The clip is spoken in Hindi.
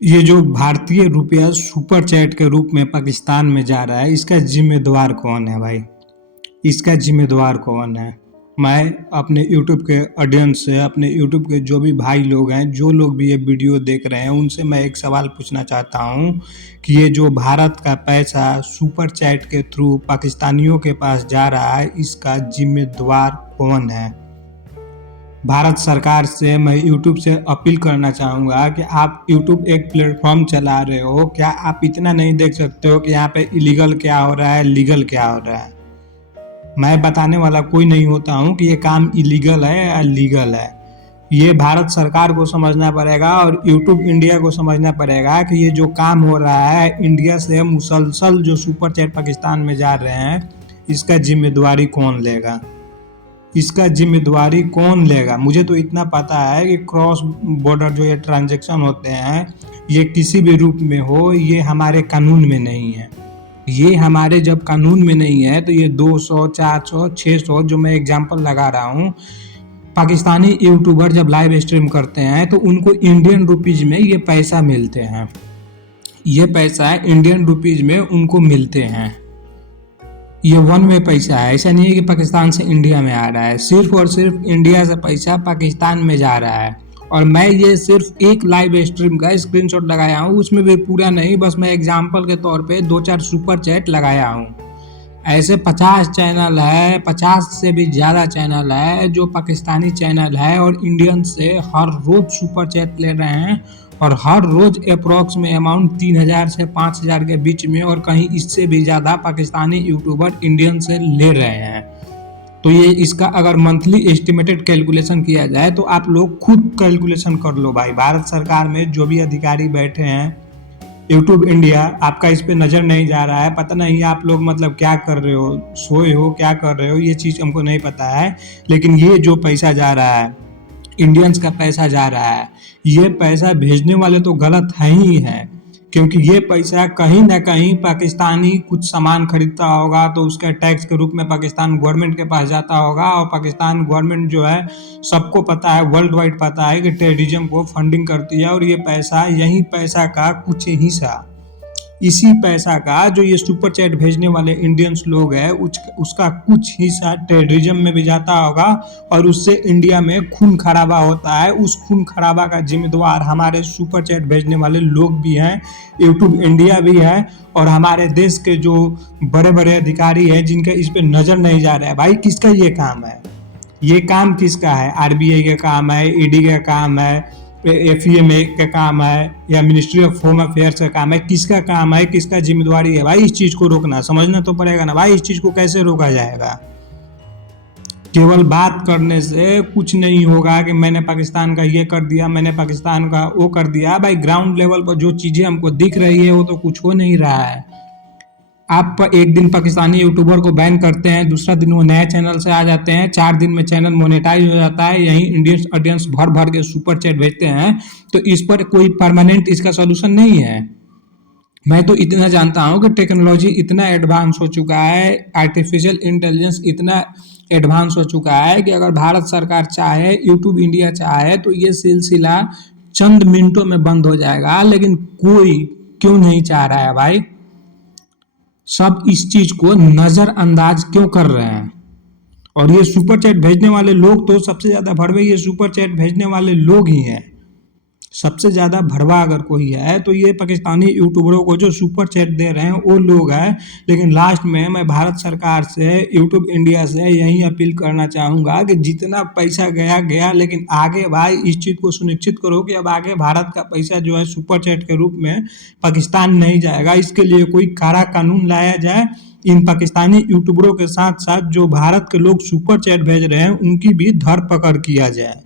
ये जो भारतीय रुपया सुपर चैट के रूप में पाकिस्तान में जा रहा है, इसका जिम्मेदार कौन है भाई? इसका जिम्मेदार कौन है? मैं अपने यूट्यूब के ऑडियंस से, अपने यूट्यूब के जो भी भाई लोग हैं, जो लोग भी ये वीडियो देख रहे हैं, उनसे मैं एक सवाल पूछना चाहता हूँ कि ये जो भारत का पैसा सुपर चैट के थ्रू पाकिस्तानियों के पास जा रहा है, इसका जिम्मेदार कौन है? भारत सरकार से मैं यूट्यूब से अपील करना चाहूँगा कि आप यूट्यूब एक प्लेटफॉर्म चला रहे हो, क्या आप इतना नहीं देख सकते हो कि यहाँ पे इलीगल क्या हो रहा है, लीगल क्या हो रहा है? मैं बताने वाला कोई नहीं होता हूँ कि ये काम इलीगल है या लीगल है। ये भारत सरकार को समझना पड़ेगा और यूट्यूब इंडिया को समझना पड़ेगा कि ये जो काम हो रहा है, इंडिया से मुसलसल जो सुपर चैट पाकिस्तान में जा रहे हैं, इसका जिम्मेदारी कौन लेगा? इसका जिम्मेदारी कौन लेगा? मुझे तो इतना पता है कि क्रॉस बॉर्डर जो ये ट्रांजैक्शन होते हैं, ये किसी भी रूप में हो, ये हमारे कानून में नहीं है। ये हमारे जब कानून में नहीं है तो ये 200, 400, 600 जो मैं एग्जांपल लगा रहा हूँ, पाकिस्तानी यूट्यूबर जब लाइव स्ट्रीम करते हैं तो उनको इंडियन रुपीज में ये पैसा मिलते हैं। ये पैसा इंडियन रुपीज में उनको मिलते हैं। ये वन वे पैसा है, ऐसा नहीं है कि पाकिस्तान से इंडिया में आ रहा है। सिर्फ और सिर्फ इंडिया से पैसा पाकिस्तान में जा रहा है। और मैं ये सिर्फ एक लाइव स्ट्रीम का स्क्रीनशॉट लगाया हूँ, उसमें भी पूरा नहीं, बस मैं एग्जांपल के तौर पे 2-4 सुपर चैट लगाया हूँ। ऐसे 50 चैनल है, 50 से भी ज़्यादा चैनल है जो पाकिस्तानी चैनल है और इंडियन से हर रोज़ सुपर चैट ले रहे हैं और हर रोज़ अप्रॉक्स में अमाउंट 3000 से 5000 के बीच में और कहीं इससे भी ज़्यादा पाकिस्तानी यूट्यूबर इंडियन से ले रहे हैं। तो ये इसका अगर मंथली एस्टिमेटेड कैलकुलेशन किया जाए तो आप लोग खुद कैलकुलेशन कर लो भाई। भारत सरकार में जो भी अधिकारी बैठे हैं, यूट्यूब इंडिया, आपका इस पे नज़र नहीं जा रहा है। पता नहीं आप लोग मतलब क्या कर रहे हो, सोए हो, क्या कर रहे हो, ये चीज़ हमको नहीं पता है। लेकिन ये जो पैसा जा रहा है, इंडियंस का पैसा जा रहा है, ये पैसा भेजने वाले तो गलत है ही है, क्योंकि ये पैसा कहीं ना कहीं पाकिस्तानी कुछ सामान खरीदता होगा तो उसके टैक्स के रूप में पाकिस्तान गवर्नमेंट के पास जाता होगा। और पाकिस्तान गवर्नमेंट जो है, सबको पता है, वर्ल्ड वाइड पता है कि टेररिज्म को फंडिंग करती है। और ये पैसा, यही पैसा का कुछ हिस्सा, इसी पैसा का जो ये सुपर चैट भेजने वाले इंडियंस लोग हैं, उसका कुछ हिस्सा टेररिज्म में भी जाता होगा और उससे इंडिया में खून खराबा होता है। उस खून खराबा का जिम्मेदार हमारे सुपर चैट भेजने वाले लोग भी हैं, यूट्यूब इंडिया भी है और हमारे देश के जो बड़े बड़े अधिकारी हैं जिनके इस पर नज़र नहीं जा रहा है। भाई किसका ये काम है? ये काम किसका है? आरबीआई का काम है, ईडी का काम है, एफईए का काम है, या मिनिस्ट्री ऑफ होम अफेयर्स का काम है? किसका काम है, किसका जिम्मेदारी है भाई? इस चीज़ को रोकना, समझना तो पड़ेगा ना भाई। इस चीज़ को कैसे रोका जाएगा? केवल बात करने से कुछ नहीं होगा कि मैंने पाकिस्तान का ये कर दिया, मैंने पाकिस्तान का वो कर दिया। भाई ग्राउंड लेवल पर जो चीज़ें हमको दिख रही है वो तो कुछ हो नहीं रहा है। आप एक दिन पाकिस्तानी यूट्यूबर को बैन करते हैं, दूसरा दिन वो नए चैनल से आ जाते हैं, 4 दिन में चैनल मोनेटाइज हो जाता है, यहीं इंडियन ऑडियंस भर भर के सुपर चैट भेजते हैं। तो इस पर कोई परमानेंट इसका सोल्यूशन नहीं है। मैं तो इतना जानता हूँ कि टेक्नोलॉजी इतना एडवांस हो चुका है, आर्टिफिशियल इंटेलिजेंस इतना एडवांस हो चुका है कि अगर भारत सरकार चाहे, यूट्यूब इंडिया चाहे, तो ये सिलसिला चंद मिनटों में बंद हो जाएगा। लेकिन कोई क्यों नहीं चाह रहा है भाई? सब इस चीज को नजरअंदाज क्यों कर रहे हैं? और ये सुपर चैट भेजने वाले लोग तो सबसे ज्यादा भड़वे ये सुपर चैट भेजने वाले लोग ही हैं। सबसे ज्यादा भड़वा अगर कोई है तो ये पाकिस्तानी यूट्यूबरों को जो सुपर चैट दे रहे हैं वो लोग हैं। लेकिन लास्ट में मैं भारत सरकार से, यूट्यूब इंडिया से यही अपील करना चाहूँगा कि जितना पैसा गया गया, लेकिन आगे भाई इस चीज़ को सुनिश्चित करो कि अब आगे भारत का पैसा जो है सुपर चैट के रूप में पाकिस्तान नहीं जाएगा। इसके लिए कोई कड़ा कानून लाया जाए। इन पाकिस्तानी यूट्यूबरों के साथ साथ जो भारत के लोग सुपर चैट भेज रहे हैं उनकी भी धरपकड़ किया जाए।